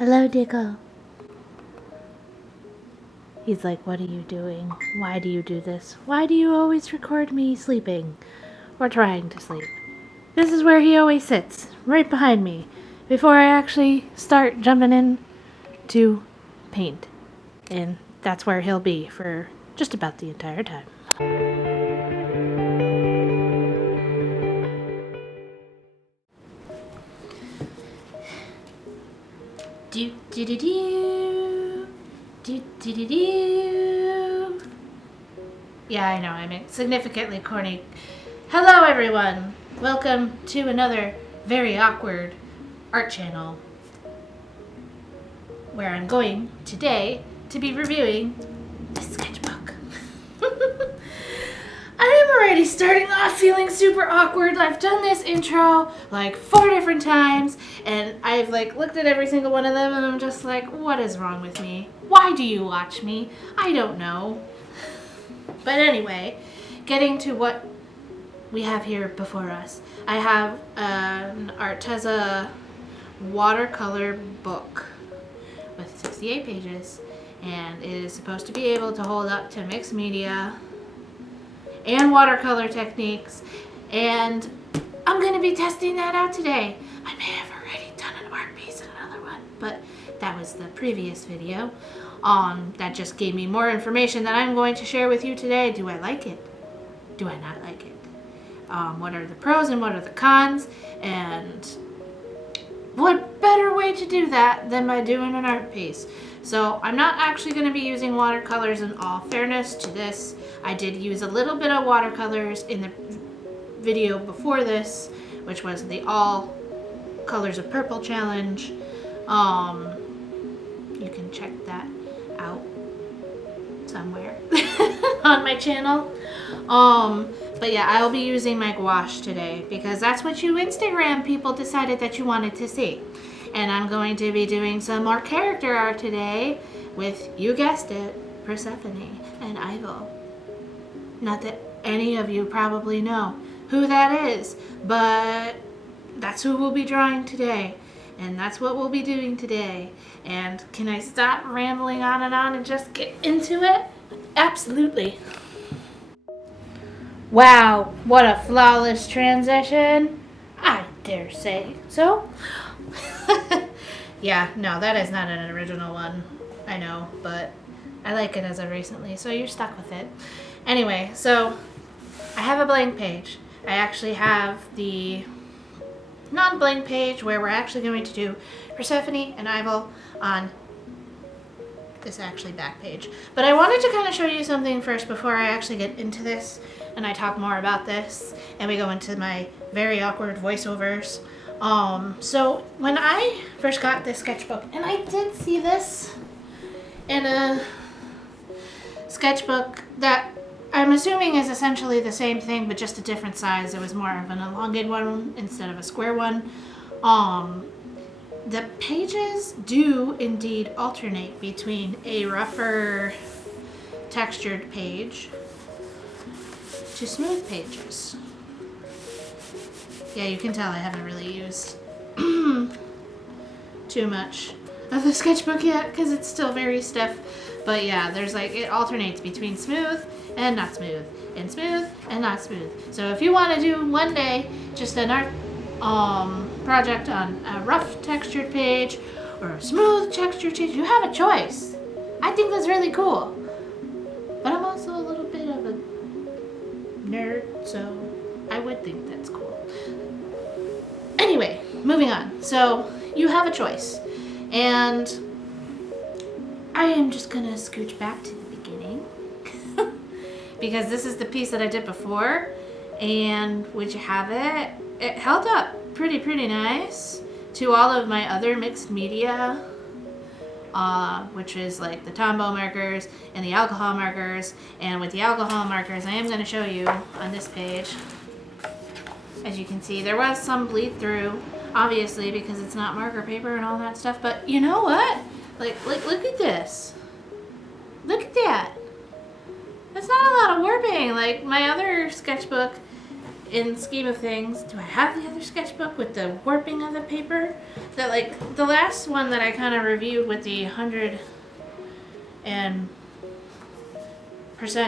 Hello, Diggle. He's like, what are you doing? Why do you do this? Why do you always record me sleeping? Or trying to sleep? This is where he always sits, right behind me, before I actually start jumping in to paint. And that's where he'll be for just about the entire time. Do do do do do do do do. Yeah, I know, I'm significantly corny. Hello, everyone. Welcome to another very awkward art channel, where I'm going today to be reviewing this sketchbook. I am already starting off feeling super awkward. I've done this intro like 4 different times, and I've like looked at every single one of them, and I'm just like, what is wrong with me? Why do you watch me? I don't know. But anyway, getting to what we have here before us. I have an Arteza watercolor book with 68 pages, and it is supposed to be able to hold up to mixed media and watercolor techniques, and I'm going to be testing that out today. I may have already done an art piece in another one, but that was the previous video. That just gave me more information that I'm going to share with you today. Do I like it? Do I not like it? What are the pros and what are the cons? And what better way to do that than by doing an art piece? So I'm not actually going to be using watercolors, in all fairness to this. I did use a little bit of watercolors in the video before this, which was the All Colors of Purple challenge. You can check that out somewhere on my channel. But yeah, I'll be using my gouache today because that's what you Instagram people decided that you wanted to see. And I'm going to be doing some more character art today with, you guessed it, Persephone and Ivel. Not that any of you probably know who that is, but that's who we'll be drawing today. And that's what we'll be doing today. And can I stop rambling on and just get into it? Absolutely. Wow, what a flawless transition. I dare say so. Yeah, no, that is not an original one. I know, but I like it as of recently, so you're stuck with it. Anyway, so I have a blank page. I actually have the non-blank page where we're actually going to do Persephone and Ivel on this actually back page. But I wanted to kind of show you something first before I actually get into this and I talk more about this and we go into my very awkward voiceovers. So when I first got this sketchbook, and I did see this in a sketchbook that I'm assuming is essentially the same thing but just a different size. It was more of an elongated one instead of a square one. The pages do indeed alternate between a rougher textured page to smooth pages. Yeah, you can tell I haven't really used too much of the sketchbook yet because it's still very stiff. But yeah, there's like, it alternates between smooth and not smooth, and smooth and not smooth. So if you want to do one day just an art project on a rough textured page or a smooth textured page, you have a choice. I think that's really cool. But I'm also a little bit of a nerd, so I would think that's cool. Anyway, moving on. So you have a choice, and I am just gonna scooch back to the beginning because this is the piece that I did before, and would you have it? It held up pretty nice to all of my other mixed media, which is like the Tombow markers and the alcohol markers. And with the alcohol markers, I am going to show you on this page. As you can see, there was some bleed through, obviously, because it's not marker paper and all that stuff. But you know what? Like look at this. Look at that. That's not a lot of warping. Like my other sketchbook, in the scheme of things, do I have the other sketchbook with the warping of the paper? That, like, the last one that I kind of reviewed with the 100%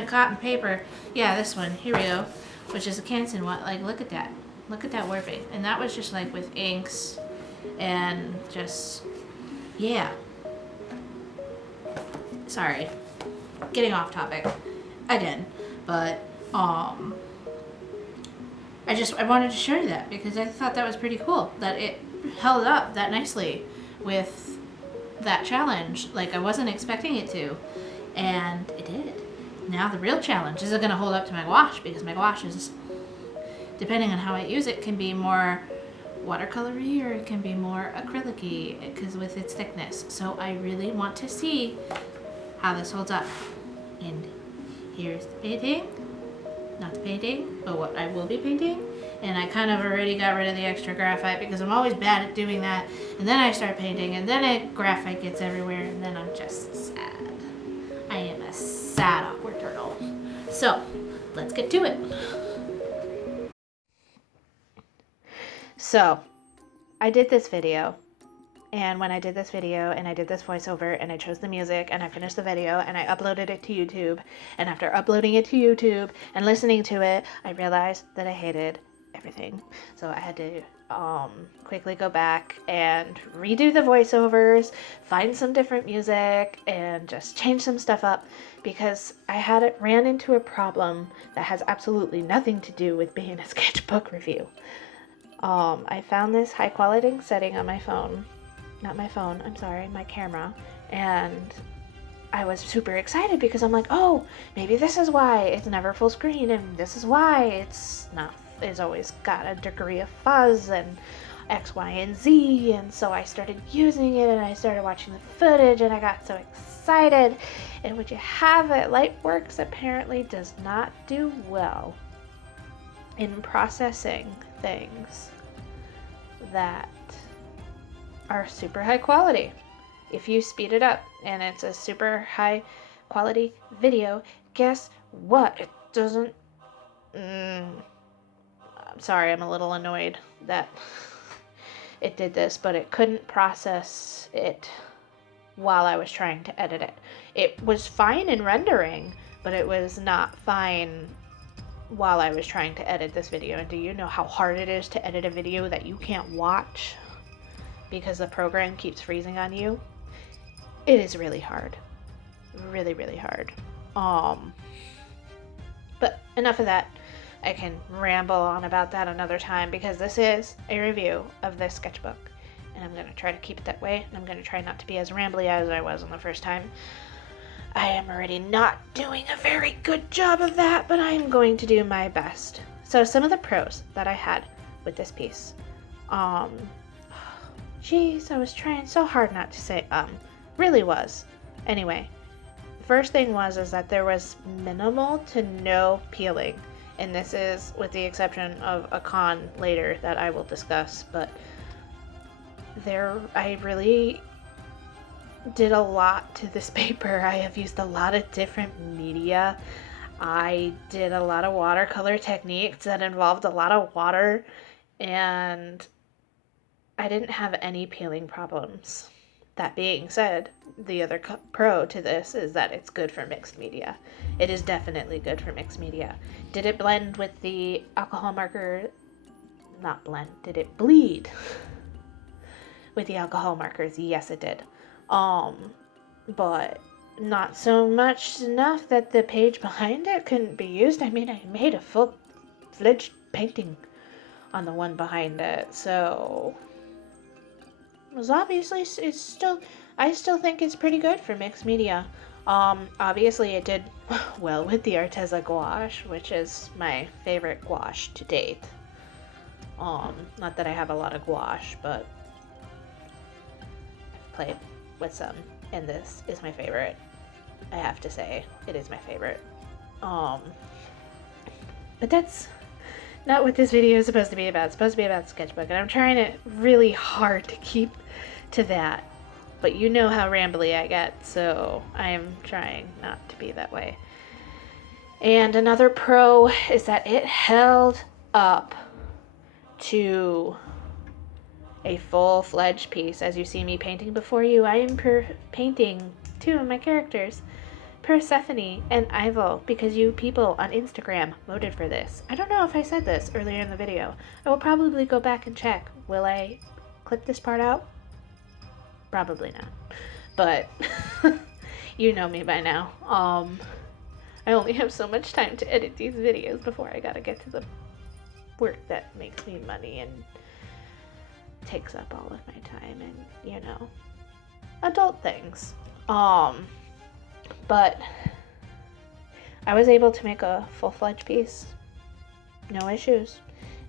cotton paper. Yeah, this one. Here we go. Which is a Canson one. Like, look at that. Look at that warping. And that was just, like, with inks and just, yeah. Sorry. Getting off topic again. But, I wanted to show you that because I thought that was pretty cool that it held up that nicely with that challenge. Like, I wasn't expecting it to, and it did. Now the real challenge, is it going to hold up to my gouache? Because my gouache is, depending on how I use it, can be more watercolory or it can be more acrylic-y because with its thickness. So I really want to see how this holds up. And here's the painting. Not the painting, but what I will be painting. And I kind of already got rid of the extra graphite because I'm always bad at doing that. And then I start painting and then graphite gets everywhere and then I'm just sad. I am a sad, awkward turtle. So, let's get to it. So, I did this video. And when I did this video and I did this voiceover and I chose the music and I finished the video and I uploaded it to YouTube, and after uploading it to YouTube and listening to it, I realized that I hated everything. So I had to quickly go back and redo the voiceovers, find some different music, and just change some stuff up because I ran into a problem that has absolutely nothing to do with being a sketchbook review. I found this high quality setting on my phone. Not my phone, I'm sorry, my camera. And I was super excited because I'm like, oh, maybe this is why it's never full screen and this is why it's always got a degree of fuzz and X, Y, and Z. And so I started using it and I started watching the footage and I got so excited. And would you have it, Lightworks apparently does not do well in processing things that are super high quality. If you speed it up and it's a super high quality video, guess what? It doesn't... I'm sorry, I'm a little annoyed that it did this, but it couldn't process it while I was trying to edit it. It was fine in rendering, but it was not fine while I was trying to edit this video. And do you know how hard it is to edit a video that you can't watch because the program keeps freezing on you? It is really hard. Really, really hard. But enough of that. I can ramble on about that another time because this is a review of this sketchbook. And I'm going to try to keep it that way. And I'm going to try not to be as rambly as I was on the first time. I am already not doing a very good job of that, but I am going to do my best. So some of the pros that I had with this piece. Jeez, I was trying so hard not to say really was. Anyway, the first thing is that there was minimal to no peeling. And this is with the exception of a con later that I will discuss, but I really did a lot to this paper. I have used a lot of different media. I did a lot of watercolor techniques that involved a lot of water, and I didn't have any peeling problems. That being said, the other pro to this is that it's good for mixed media. It is definitely good for mixed media. Did it blend with the alcohol marker? Not blend. Did it bleed with the alcohol markers? Yes, it did. But not so much enough that the page behind it couldn't be used. I mean, I made a full-fledged painting on the one behind it, so it was obviously, I still think it's pretty good for mixed media. Obviously it did well with the Arteza Gouache, which is my favorite gouache to date. Not that I have a lot of gouache, but I've played with some, and this is my favorite. I have to say, it is my favorite. But that's not what this video is supposed to be about. It's supposed to be about sketchbook, and I'm trying it really hard to keep to that. But you know how rambly I get, so I am trying not to be that way. And another pro is that it held up to a full-fledged piece. As you see me painting before you, I am painting two of my characters, Persephone and Ivo, because you people on Instagram voted for this. I don't know if I said this earlier in the video. I will probably go back and check. Will I clip this part out? Probably not. But you know me by now. I only have so much time to edit these videos before I gotta get to the work that makes me money and takes up all of my time and, you know, adult things. But I was able to make a full-fledged piece, no issues.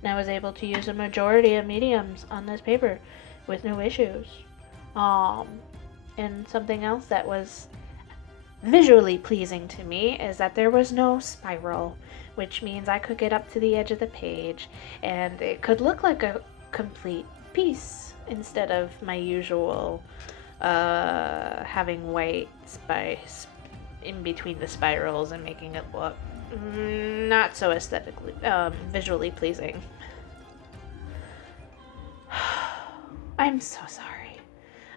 And I was able to use a majority of mediums on this paper with no issues. And something else that was visually pleasing to me is that there was no spiral, which means I could get up to the edge of the page and it could look like a complete piece instead of my usual having white spice in between the spirals and making it look not so aesthetically visually pleasing. I'm so sorry.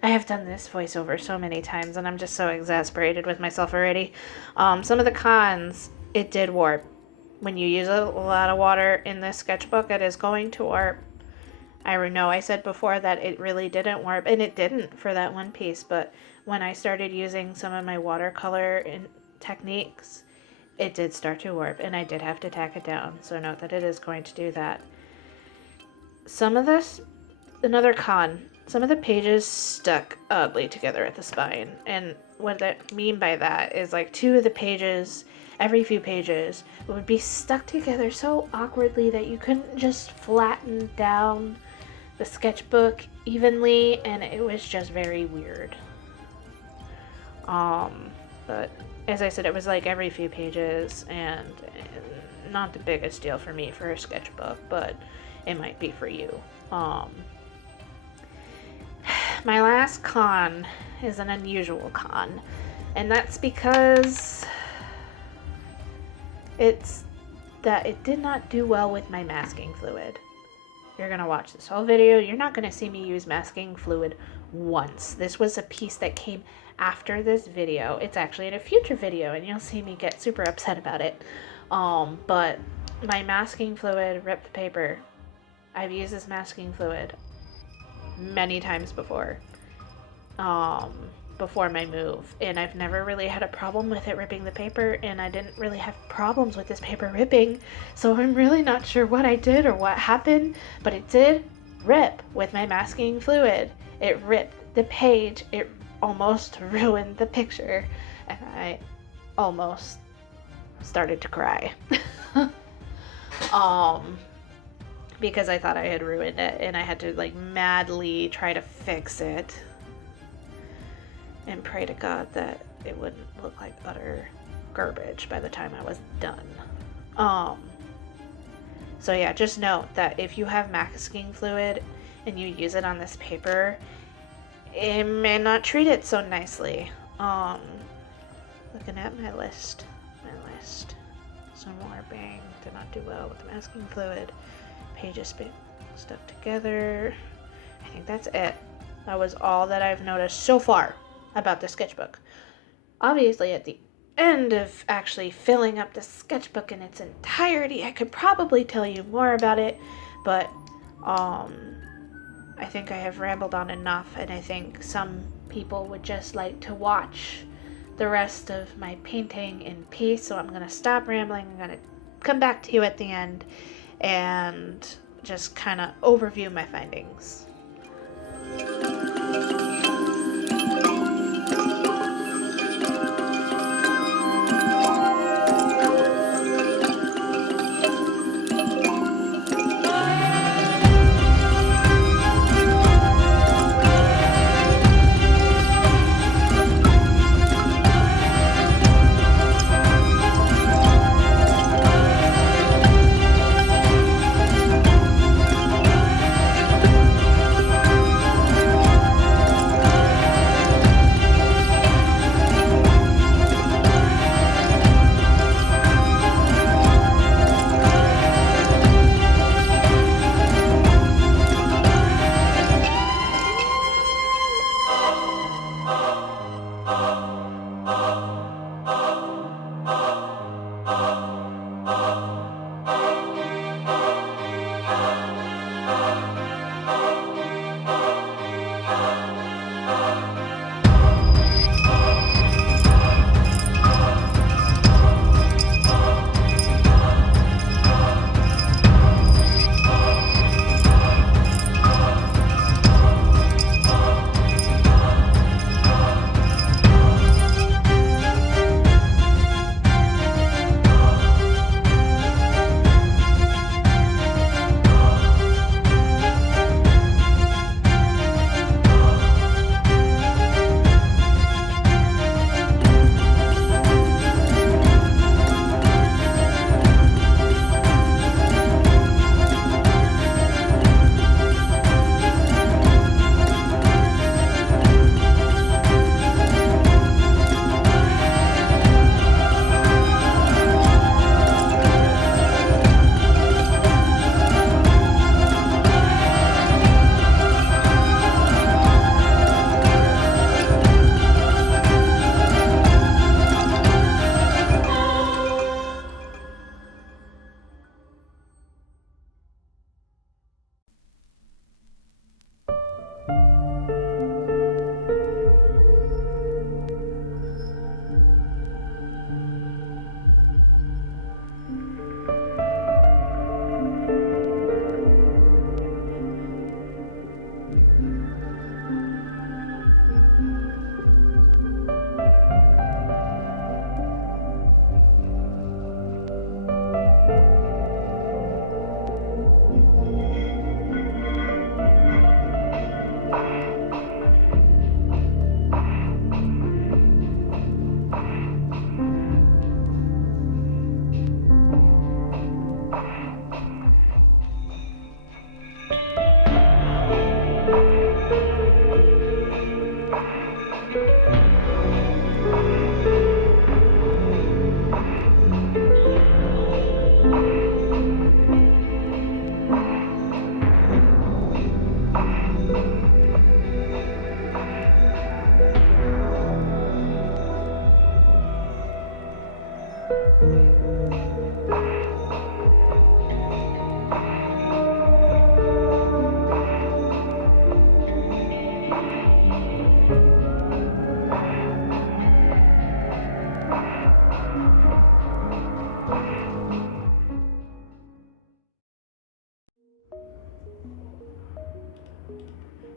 I have done this voiceover so many times and I'm just so exasperated with myself already. Some of the cons, it did warp. When you use a lot of water in this sketchbook, it is going to warp. I know I said before that it really didn't warp, and it didn't for that one piece, but when I started using some of my watercolor techniques, it did start to warp, and I did have to tack it down, so note that it is going to do that. Another con, some of the pages stuck oddly together at the spine, and what I mean by that is like two of the pages, every few pages, would be stuck together so awkwardly that you couldn't just flatten down the sketchbook evenly, and it was just very weird. But as I said, it was like every few pages, and not the biggest deal for me for a sketchbook, but it might be for you. My last con is an unusual con, and that's because it's that it did not do well with my masking fluid. You're gonna watch this whole video, you're not gonna see me use masking fluid once. This was a piece that came after this video. It's actually in a future video and you'll see me get super upset about it. But my masking fluid ripped the paper. I've used this masking fluid many times before my move, and I've never really had a problem with it ripping the paper, and I didn't really have problems with this paper ripping, so I'm really not sure what I did or what happened, but it did rip with my masking fluid. It ripped the page, it almost ruined the picture, and I almost started to cry. Because I thought I had ruined it, and I had to like madly try to fix it and pray to God that it wouldn't look like utter garbage by the time I was done. So yeah, just note that if you have masking fluid and you use it on this paper, it may not treat it so nicely. Looking at my list. Some warping, did not do well with the masking fluid. Pages stuck together. I think that's it. That was all that I've noticed so far about the sketchbook. Obviously, at the end of actually filling up the sketchbook in its entirety, I could probably tell you more about it, but I think I have rambled on enough, and I think some people would just like to watch the rest of my painting in peace, so I'm going to stop rambling. I'm going to come back to you at the end and just kind of overview my findings.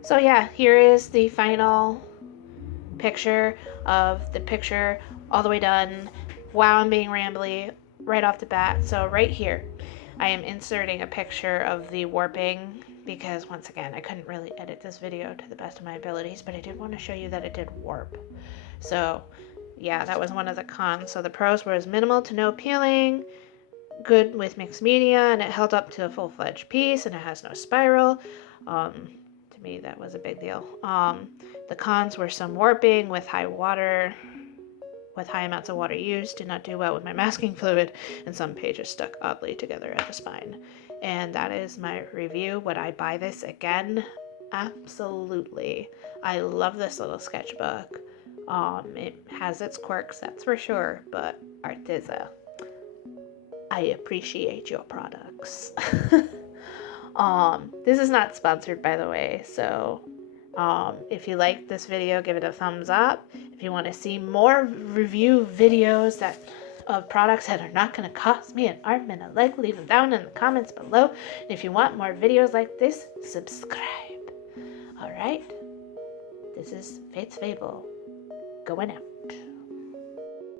So yeah, here is the final picture of the picture all the way done. Wow, I'm being rambly right off the bat. So right here, I am inserting a picture of the warping because once again, I couldn't really edit this video to the best of my abilities, but I did want to show you that it did warp. So yeah, that was one of the cons. So the pros was minimal to no peeling, good with mixed media, and it held up to a full-fledged piece, and it has no spiral. To me, that was a big deal. The cons were some warping with high amounts of water used, did not do well with my masking fluid, and some pages stuck oddly together at the spine. And that is my review. Would I buy this again? Absolutely. I love this little sketchbook. It has its quirks, that's for sure, but Arteza, I appreciate your products. This is not sponsored, by the way, so if you like this video, give it a thumbs up. If you want to see more review videos of products that are not going to cost me an arm and a leg, leave them down in the comments below. And if you want more videos like this, subscribe. Alright, this is Fate's Fable, going out.